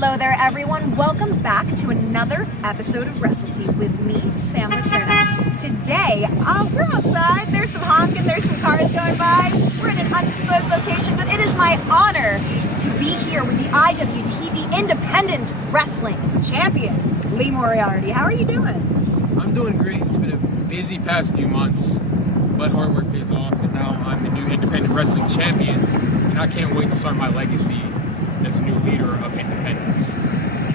Hello there, everyone. Welcome back to another episode of Wrestle Tea with me, Sam Leterna. Today, we're outside. There's some honking, there's some cars going by. We're in an undisclosed location, but it is my honor to be here with the IWTV Independent Wrestling Champion, Lee Moriarty. How are you doing? I'm doing great. It's been a busy past few months, but hard work pays off, and now I'm the new Independent Wrestling Champion, and I can't wait to start my legacy as a new leader of independence.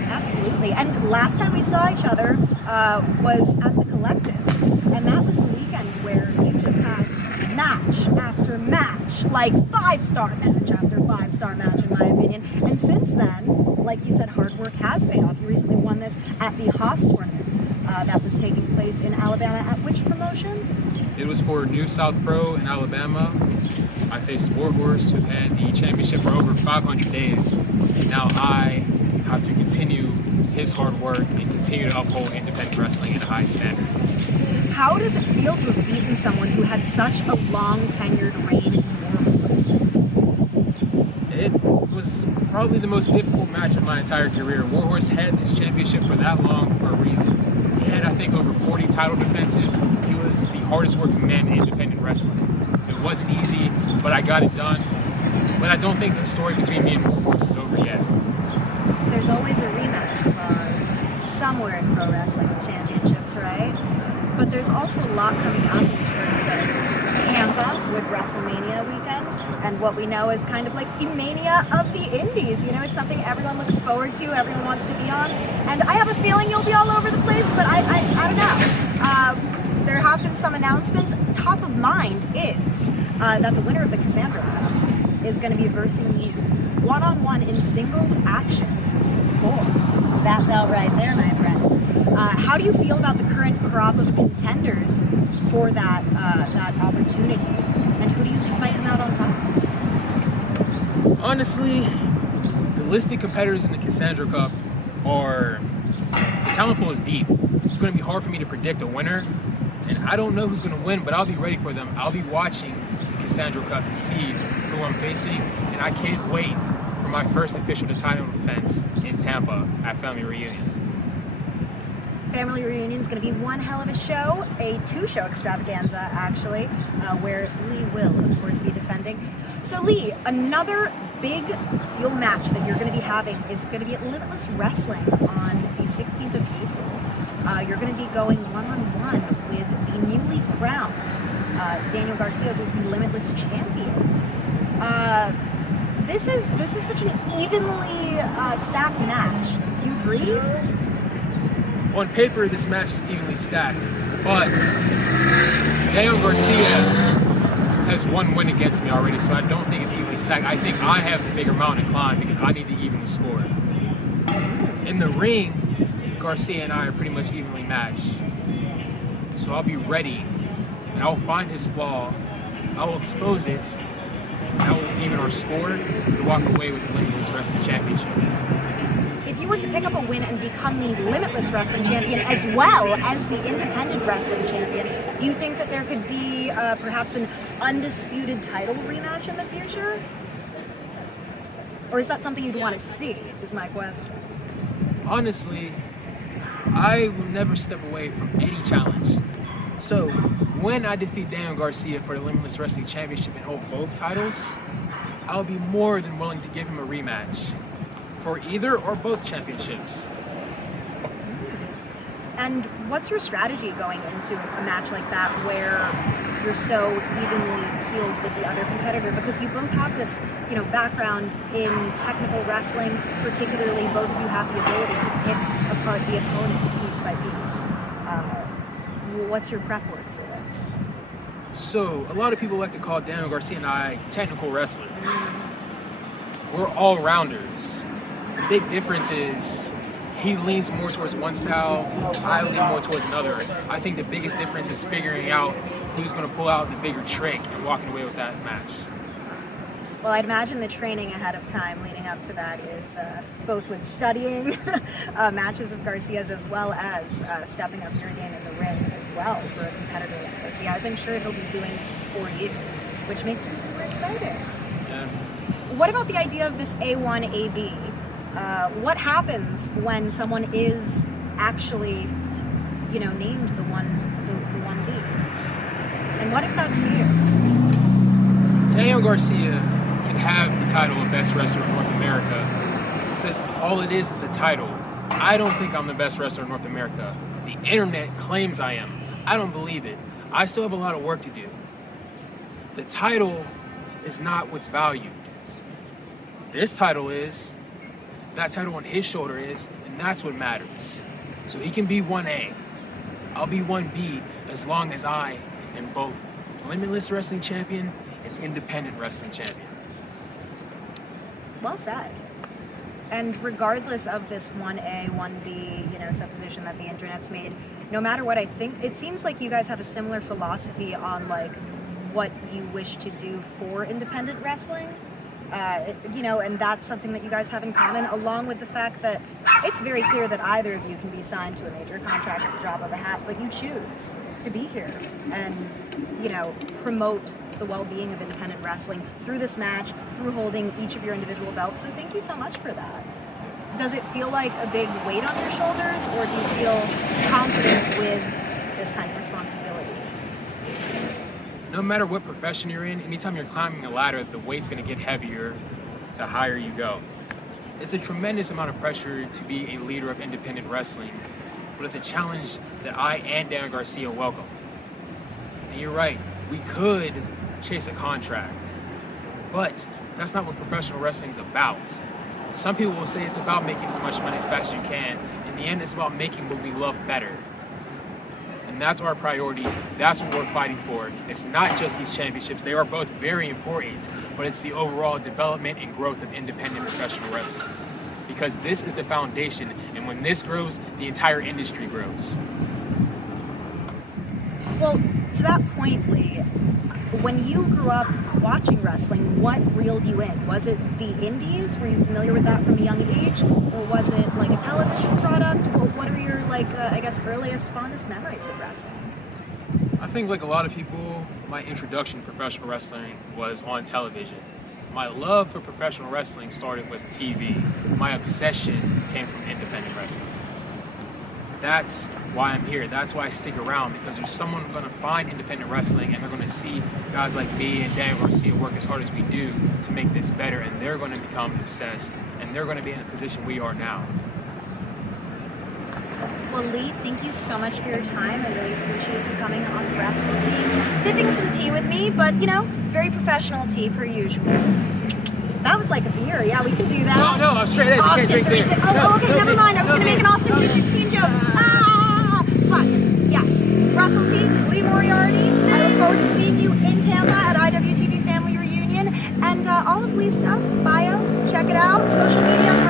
Absolutely. And last time we saw each other was at the Collective, and that was the weekend where you just had match after match, like 5-star match after 5-star match in my opinion. And since then, like you said, hard work has paid off. You recently won this at the Haas tournament that was taking place in Alabama. At which promotion? It was for New South Pro in Alabama. I faced Warhorse, who had the championship for over 500 days. Now I have to continue his hard work and continue to uphold independent wrestling at a high standard. How does it feel to have beaten someone who had such a long tenured reign in Warhorse? It was probably the most difficult match of my entire career. Warhorse had this championship for that long for a reason. He had, I think, over 40 title defenses. He was the hardest working man in independent wrestling. It wasn't easy, but I got it done. But I don't think the story between me and Warhorse is over yet. There's always a rematch clause somewhere in pro wrestling championships, right? But there's also a lot coming up in terms of Tampa with WrestleMania weekend, and what we know is kind of like the mania of the indies. You know, it's something everyone looks forward to, everyone wants to be on, and I have a feeling you'll be all over the place, but I don't know. There have been some announcements. Top of mind is that the winner of the Cassandra Cup is going to be versing you one-on-one in singles action for that belt right there, my friend. How do you feel about the current crop of contenders for that opportunity, and who do you think might come out on top? Honestly, the listed competitors in the Cassandra Cup are, the talent pool is deep. It's going to be hard for me to predict a winner, and I don't know who's going to win, but I'll be ready for them. I'll be watching the Cassandra Cup to see who I'm facing, and I can't wait for my first official title defense in Tampa at Family Reunion. Family Reunion is going to be one hell of a show, a 2-show extravaganza actually, where Lee will, of course, be defending. So Lee, another big field match that you're going to be having is going to be at Limitless Wrestling on the 16th of April. You're going to be going one-on-one with the newly crowned Daniel Garcia, who's the Limitless Champion. This is such an evenly stacked match. Do you agree? On paper, this match is evenly stacked, but Daniel Garcia has one win against me already, so I don't think it's evenly stacked. I think I have the bigger mountain to climb because I need to even the score. In the ring, Garcia and I are pretty much evenly matched. So I'll be ready, and I'll find his flaw, I will expose it, and I will even our score to walk away with the Limitless Wrestling Championship. If you were to pick up a win and become the Limitless Wrestling Champion as well as the Independent Wrestling Champion, do you think that there could be perhaps an undisputed title rematch in the future? Or is that something you'd want to see, is my question? Honestly, I will never step away from any challenge. So when I defeat Daniel Garcia for the Limitless Wrestling Championship and hold both titles, I'll be more than willing to give him a rematch for either or both championships. And what's your strategy going into a match like that where you're so evenly keeled with the other competitor? Because you both have this, you know, background in technical wrestling, particularly both of you have the ability to pick apart the opponent piece by piece. What's your prep work for this? So, a lot of people like to call Daniel Garcia and I technical wrestlers. We're all-rounders. The big difference is he leans more towards one style, I lean more towards another. I think the biggest difference is figuring out who's going to pull out the bigger trick and walking away with that match. Well, I'd imagine the training ahead of time leading up to that is both with studying matches of Garcia's as well as stepping up your game in the ring as well for a competitor like Garcia, as I'm sure he'll be doing for you, which makes it more exciting. Yeah. What about the idea of this A1, AB? What happens when someone is actually, you know, named the 1B? And what if that's you? Daniel Garcia can have the title of best wrestler in North America because all it is a title. I don't think I'm the best wrestler in North America. The internet claims I am. I don't believe it. I still have a lot of work to do. The title is not what's valued. This title is, that title on his shoulder is, and that's what matters. So he can be 1A. I'll be 1B as long as I am both Limitless Wrestling Champion and Independent Wrestling Champion. Well said. And regardless of this 1A, 1B, you know, supposition that the internet's made, no matter what I think, it seems like you guys have a similar philosophy on like what you wish to do for independent wrestling. You know, and that's something that you guys have in common, along with the fact that it's very clear that either of you can be signed to a major contract at the drop of a hat, but you choose to be here and, you know, promote the well-being of independent wrestling through this match, through holding each of your individual belts. So thank you so much for that. Does it feel like a big weight on your shoulders, or do you feel confident with this kind of responsibility? No matter what profession you're in, anytime you're climbing a ladder, the weight's gonna get heavier the higher you go. It's a tremendous amount of pressure to be a leader of independent wrestling, but it's a challenge that I and Daniel Garcia welcome. And you're right, we could chase a contract, but that's not what professional wrestling is about. Some people will say it's about making as much money as fast as you can. In the end, it's about making what we love better. And that's our priority. That's what we're fighting for. It's not just these championships. They are both very important, but it's the overall development and growth of independent professional wrestling. Because this is the foundation, and when this grows, the entire industry grows. Well, to that point, Lee, when you grew up watching wrestling, what reeled you in? Was it the indies? Were you familiar with that from a young age? Or was it like a television product? Or what are your, like, I guess, earliest, fondest memories with wrestling? I think like a lot of people, my introduction to professional wrestling was on television. My love for professional wrestling started with TV. My obsession came from independent wrestling. That's why I'm here. That's why I stick around, because there's someone going to find independent wrestling and they're going to see guys like me and Daniel Garcia work as hard as we do to make this better, and they're going to become obsessed, and they're going to be in the position we are now. Well, Lee, thank you so much for your time. I really appreciate you coming on Wrestle Tea, sipping some tea with me, but, you know, very professional tea per usual. That was like a beer. Yeah, we can do that. No, I'm straight edge. You can't drink beer. Oh, okay, never mind. I was going to make an Austin 316 joke. But, yes, Wrestle Tea, Lee Moriarty. I look forward to seeing you in Tampa at IWTV Family Reunion. And all of Lee's stuff, bio, check it out, social media.